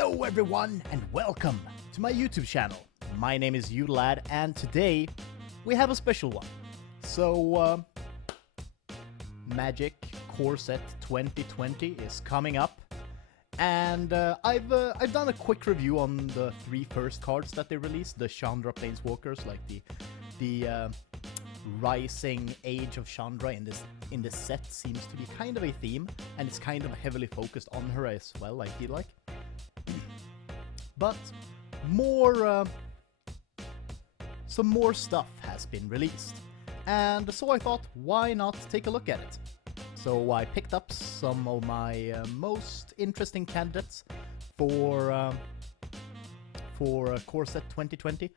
Hello everyone and welcome to my YouTube channel. My name is Udalad and today we have a special one. So Magic Core Set 2020 is coming up, and I've done a quick review on the three first cards that they released, the Chandra Planeswalkers, like the rising age of Chandra in this set seems to be kind of a theme, and it's kind of heavily focused on her as well, I feel like. But some more stuff has been released, and so I thought, why not take a look at it? So I picked up some of my most interesting candidates for Core Set 2020,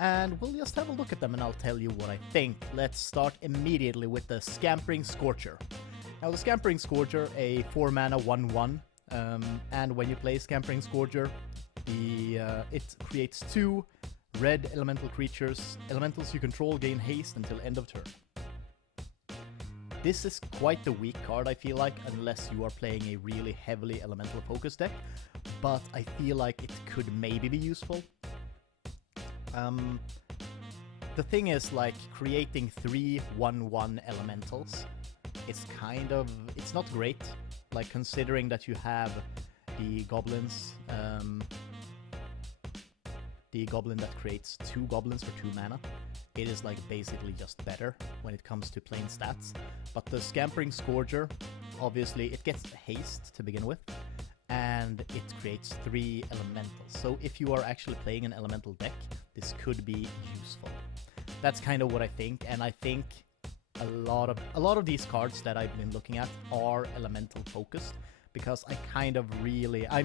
and we'll just have a look at them and I'll tell you what I think. Let's start immediately with the Scampering Scorcher. Now the Scampering Scorcher, a 4-mana 1/1, and when you play Scampering Scorcher, it creates 2 red elemental creatures. Elementals you control gain haste until end of turn. This is quite the weak card, I feel like, unless you are playing a really heavily elemental focus deck, but I feel like it could maybe be useful. The thing is, like, creating 3 1/1 elementals, it's not great, like, considering that you have the goblins, the goblin that creates 2 goblins for 2 mana. It is like basically just better when it comes to plain stats. But the Scampering Scourger, obviously it gets haste to begin with, and it creates 3 elementals. So if you are actually playing an elemental deck, this could be useful. That's kind of what I think, and I think a lot of these cards that I've been looking at are elemental focused, because I'm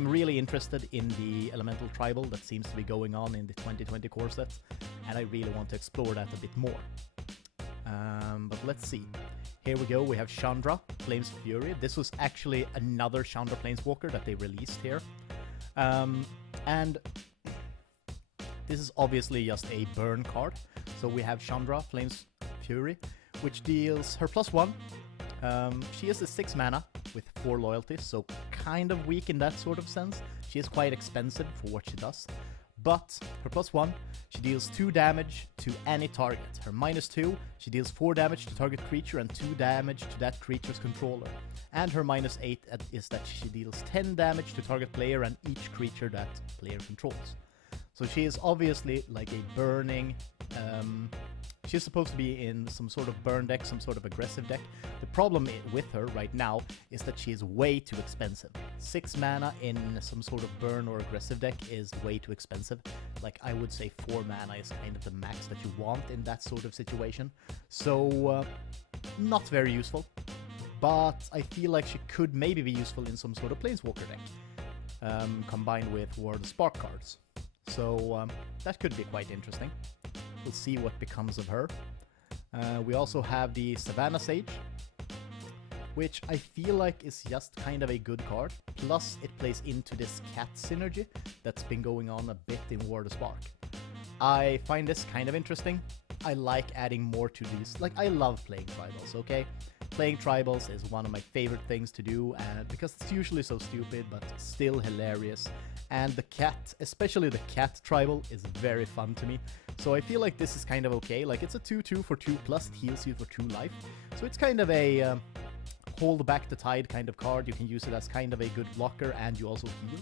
really interested in the elemental tribal that seems to be going on in the 2020 core sets, and I really want to explore that a bit more. But let's see. Here we go, we have Chandra, Flames Fury. This was actually another Chandra Planeswalker that they released here. And this is obviously just a burn card. So we have Chandra, Flames Fury, which deals her +1. She is a 6 mana with 4 loyalties, so kind of weak in that sort of sense. She is quite expensive for what she does. But her +1, she deals 2 damage to any target. Her -2, she deals 4 damage to target creature and 2 damage to that creature's controller. And her -8 is that she deals 10 damage to target player and each creature that player controls. So she is obviously like a burning... she's supposed to be in some sort of burn deck, some sort of aggressive deck. The problem with her right now is that she is way too expensive. 6 mana in some sort of burn or aggressive deck is way too expensive. Like, I would say 4 mana is kind of the max that you want in that sort of situation. So, not very useful. But I feel like she could maybe be useful in some sort of Planeswalker deck, combined with War of the Spark cards. So, that could be quite interesting. We'll see what becomes of her. We also have the Savannah Sage, which I feel like is just kind of a good card. Plus, it plays into this cat synergy that's been going on a bit in War of the Spark. I find this kind of interesting. I like adding more to these. Like, I love playing tribals, okay? Playing tribals is one of my favorite things to do, and because it's usually so stupid, but still hilarious. And the cat, especially the cat tribal, is very fun to me. So I feel like this is kind of okay. Like, it's a 2/2 for 2, plus it heals you for 2 life. So it's kind of a hold back the tide kind of card. You can use it as kind of a good blocker, and you also heal.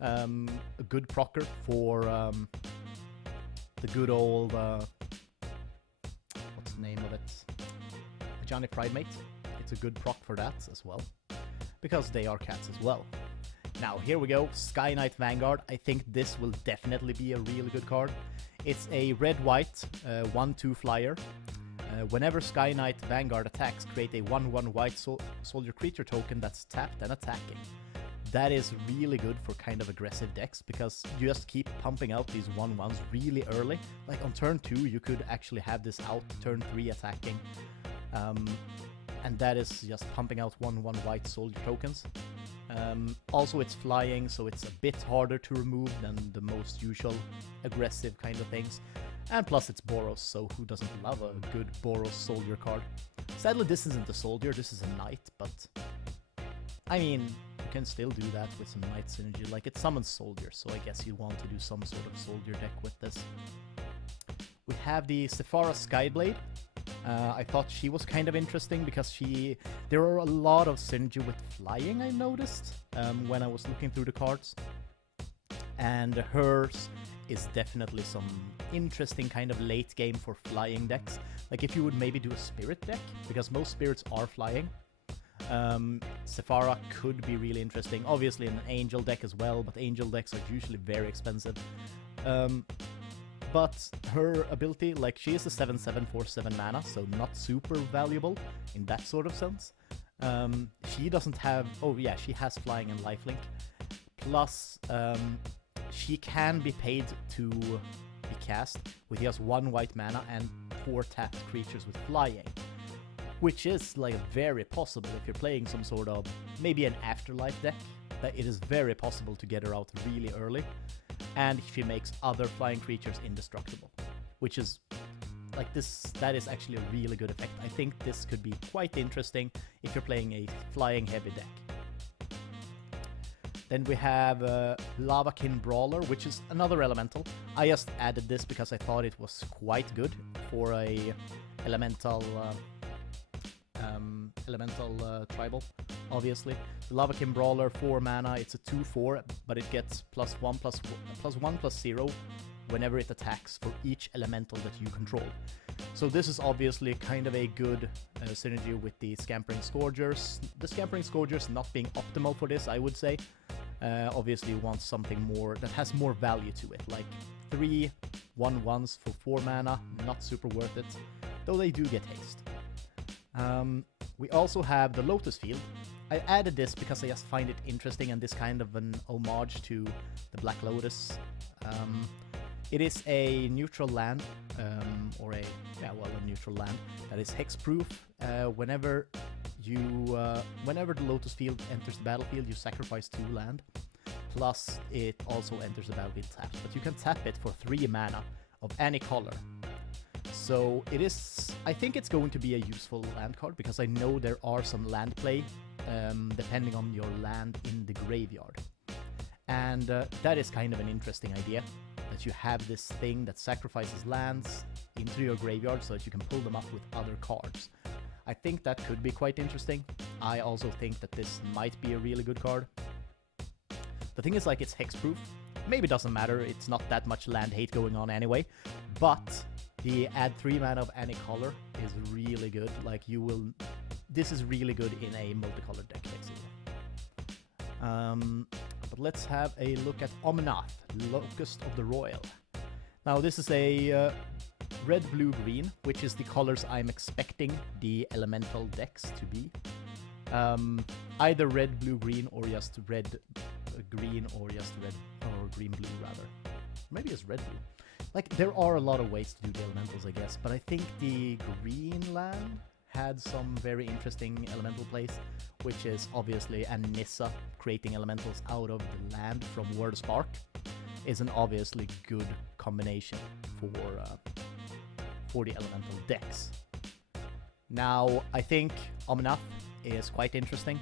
A good procker for the good old... what's the name of it? Johnny Pridemate. It's a good proc for that as well, because they are cats as well. Now, here we go, Knight Vanguard. I think this will definitely be a really good card. It's a red-white 1/2 flyer. Whenever Knight Vanguard attacks, create a 1/1 white soldier creature token that's tapped and attacking. That is really good for kind of aggressive decks, because you just keep pumping out these 1/1s really early. Like on turn 2, you could actually have this out, turn 3 attacking. And that is just pumping out 1/1 white soldier tokens. Also, it's flying, so it's a bit harder to remove than the most usual aggressive kind of things. And plus, it's Boros, so who doesn't love a good Boros soldier card? Sadly, this isn't a soldier, this is a knight, but I mean, can still do that with some Knight synergy. Like, it summons soldiers, so I guess you want to do some sort of soldier deck with this. We have the Savannah Skyblade. I thought she was kind of interesting because there are a lot of synergy with flying, I noticed, when I was looking through the cards. And hers is definitely some interesting kind of late game for flying decks. Like, if you would maybe do a spirit deck, because most spirits are flying, Savannah could be really interesting. Obviously an angel deck as well, but angel decks are usually very expensive. But her ability, like, she is a 7/7 for 7 mana, so not super valuable in that sort of sense. She doesn't have... Oh yeah, she has flying and lifelink. Plus, she can be paid to be cast with just 1 white mana and 4 tapped creatures with flying. Which is, like, very possible if you're playing some sort of... maybe an Afterlife deck, that it is very possible to get her out really early. And she makes other flying creatures indestructible, which is, like, that is actually a really good effect. I think this could be quite interesting if you're playing a flying heavy deck. Then we have Lavakin Brawler, which is another elemental. I just added this because I thought it was quite good for a elemental tribal, obviously. The Lavakin Brawler, 4 mana, it's a 2/4, but it gets +1/+0 whenever it attacks for each elemental that you control. So this is obviously kind of a good synergy with the Scampering Scourgers. The Scampering Scourgers not being optimal for this, I would say. Obviously you want something more that has more value to it, like 3 1/1s for 4 mana, not super worth it, though they do get haste. We also have the LowtoSteal. I added this because I just find it interesting and this kind of an homage to the Black Lotus. It is a neutral land, a neutral land that is hexproof. Whenever the LowtoSteal enters the battlefield, you sacrifice 2 land. Plus, it also enters the battlefield tapped, but you can tap it for 3 mana of any color. So it is, I think it's going to be a useful land card, because I know there are some land play depending on your land in the graveyard. And that is kind of an interesting idea, that you have this thing that sacrifices lands into your graveyard so that you can pull them up with other cards. I think that could be quite interesting. I also think that this might be a really good card. The thing is, like, it's hexproof. Maybe it doesn't matter, it's not that much land hate going on anyway, but the add 3 mana of any color is really good. Like, this is really good in a multicolored deck, basically. But let's have a look at Omnath, Locust of the Royal. Now, this is a red, blue, green, which is the colors I'm expecting the elemental decks to be. Either red, blue, green, or just red, green, or just red, or green, blue, rather. Maybe it's red, blue. Like, there are a lot of ways to do the elementals, I guess, but I think the green land had some very interesting elemental plays, which is obviously, and Nissa creating elementals out of the land from Word Spark is an obviously good combination for the elemental decks. Now, I think Omnath is quite interesting.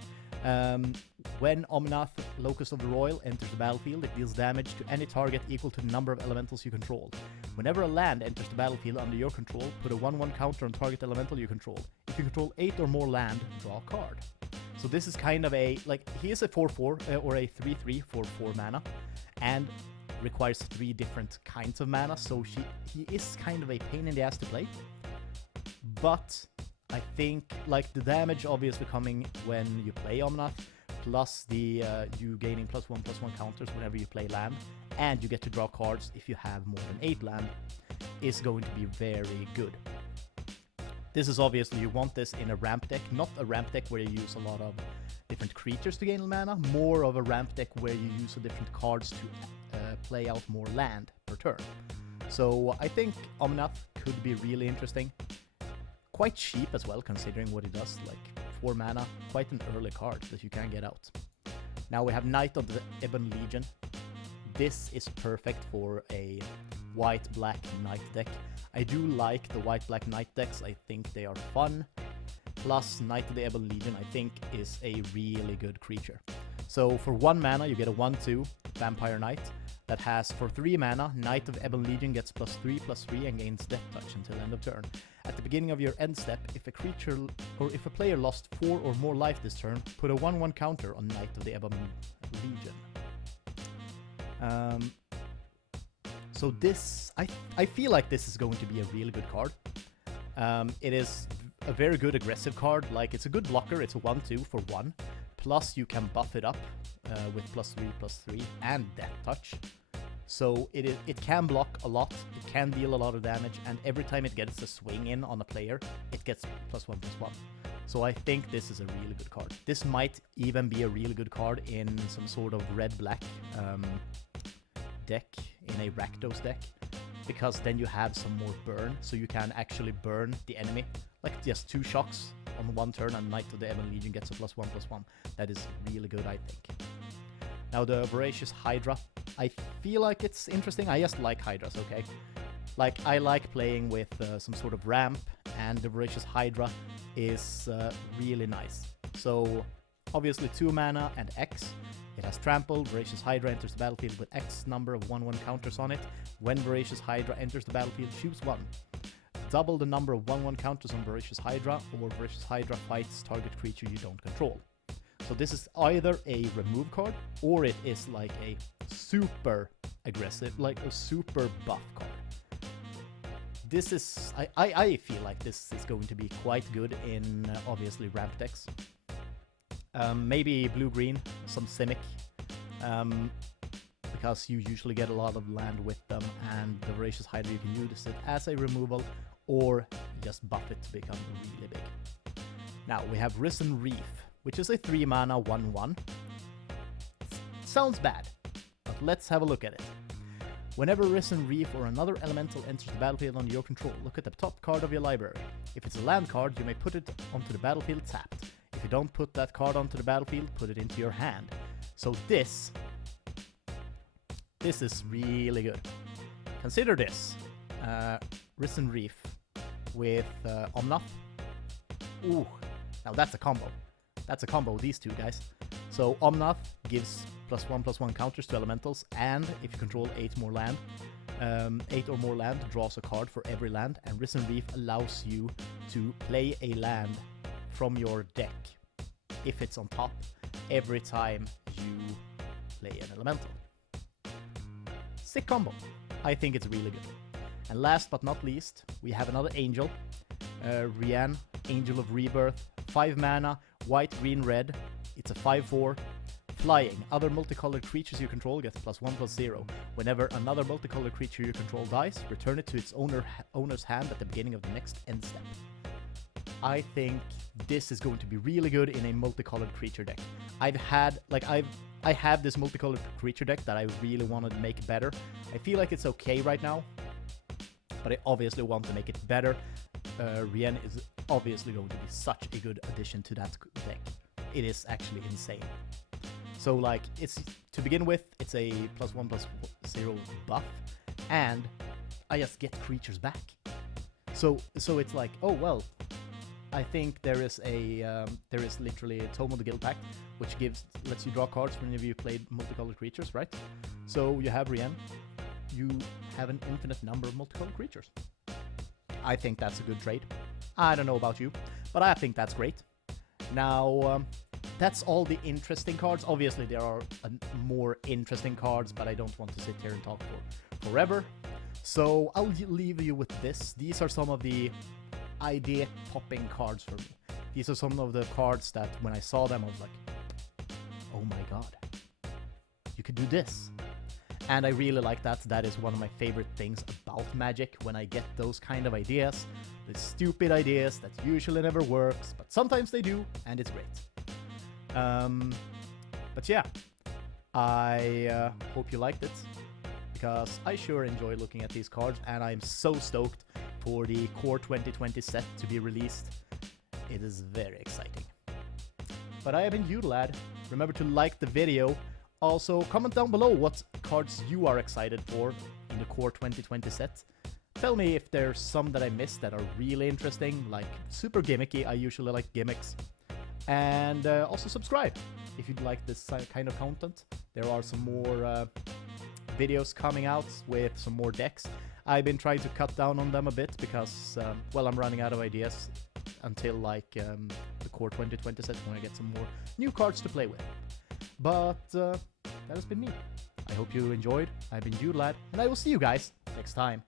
When Omnath, Locust of the Royal, enters the battlefield, it deals damage to any target equal to the number of elementals you control. Whenever a land enters the battlefield under your control, put a 1/1 counter on target elemental you control. If you control 8 or more land, draw a card. So this is kind of a, like, he is a 4/4 or a 3/3 for 4 mana, and requires 3 different kinds of mana, so he is kind of a pain in the ass to play. But I think, like, the damage obviously coming when you play Omnath, plus the you gaining +1/+1 counters whenever you play land, and you get to draw cards if you have more than 8 land, is going to be very good. This is obviously, you want this in a ramp deck, not a ramp deck where you use a lot of different creatures to gain mana, more of a ramp deck where you use different cards to play out more land per turn. So I think Omnath could be really interesting. Quite cheap as well, considering what it does, like 4 mana, quite an early card that you can get out. Now we have Knight of the Ebon Legion. This is perfect for a white-black Knight deck. I do like the white-black Knight decks, I think they are fun. Plus, Knight of the Ebon Legion, I think, is a really good creature. So for 1 mana, you get a 1/2 Vampire Knight that has, for 3 mana, Knight of Ebon Legion gets +3/+3 and gains Death Touch until end of turn. At the beginning of your end step, if a creature or if a player lost 4 or more life this turn, put a 1/1 counter on Knight of the Ebon Legion. So this, I feel like this is going to be a really good card. It is a very good aggressive card. Like, it's a good blocker. It's a 1/2 for 1. Plus, you can buff it up with +3/+3 and Death Touch. So it can block a lot, it can deal a lot of damage, and every time it gets a swing in on a player, it gets +1/+1. So I think this is a really good card. This might even be a really good card in some sort of red-black deck, in a Rakdos deck, because then you have some more burn, so you can actually burn the enemy. Like, just 2 shocks on 1 turn, and Knight of the Ebon Legion gets a +1/+1. That is really good, I think. Now the Aberrations Hydra, I feel like it's interesting. I just like Hydras, okay? Like, I like playing with some sort of ramp, and the Aberrations Hydra is really nice. So, obviously 2 mana and X. It has Trample. Aberrations Hydra enters the battlefield with X number of 1/1 counters on it. When Aberrations Hydra enters the battlefield, choose 1. Double the number of 1/1 counters on Aberrations Hydra, or Aberrations Hydra fights target creature you don't control. So this is either a remove card, or it is like a super aggressive, like a super buff card. This is, I feel like this is going to be quite good in, obviously, ramp decks. Maybe blue-green, some Simic, because you usually get a lot of land with them, and the Voracious Hydra, you can use it as a removal, or just buff it to become really big. Now, we have Risen Reef, which is a 3 mana 1/1. Sounds bad, but let's have a look at it. Whenever Risen Reef or another elemental enters the battlefield under your control, look at the top card of your library. If it's a land card, you may put it onto the battlefield tapped. If you don't put that card onto the battlefield, put it into your hand. So this is really good. Consider this. Risen Reef with Omnath. Ooh, now that's a combo. That's a combo, these two guys. So Omnath gives +1/+1 counters to elementals, and if you control 8 more land, 8 or more land draws a card for every land, and Risen Reef allows you to play a land from your deck, if it's on top, every time you play an elemental. Sick combo. I think it's really good. And last but not least, we have another angel, Rian, Angel of Rebirth, 5 mana, white, green, red. It's a 5/4. Flying. Other multicolored creatures you control get +1/+0. Whenever another multicolored creature you control dies, return it to its owner's hand at the beginning of the next end step. I think this is going to be really good in a multicolored creature deck. I have this multicolored creature deck that I really want to make better. I feel like it's okay right now, but I obviously want to make it better. Rien is obviously going to be such a good addition to that deck. It is actually insane. So, like, it's, to begin with, it's a +1/+0 buff, and I just get creatures back. So it's like, oh well, I think there is literally a Tome of the Guild Pact, which lets you draw cards whenever you played multicolored creatures, right? So you have Rien, you have an infinite number of multicolored creatures. I think that's a good trade. I don't know about you, but I think that's great. Now, that's all the interesting cards. Obviously, there are more interesting cards, but I don't want to sit here and talk for forever. So I'll leave you with this. These are some of the idea-popping cards for me. These are some of the cards that, when I saw them, I was like, oh my god, you could do this. And I really like that. That is one of my favorite things about Magic, when I get those kind of ideas. The stupid ideas that usually never works, but sometimes they do, and it's great. But yeah, I hope you liked it, because I sure enjoy looking at these cards, and I'm so stoked for the Core 2020 set to be released. It is very exciting. But I have been Udalad. Remember to like the video. Also, comment down below what cards you are excited for in the Core 2020 set. Tell me if there's some that I missed that are really interesting, like super gimmicky. I usually like gimmicks. And also subscribe if you'd like this kind of content. There are some more videos coming out with some more decks. I've been trying to cut down on them a bit because, well, I'm running out of ideas until like the core 2020 set when I get some more new cards to play with. But that has been me. I hope you enjoyed. I've been Udalad, and I will see you guys next time.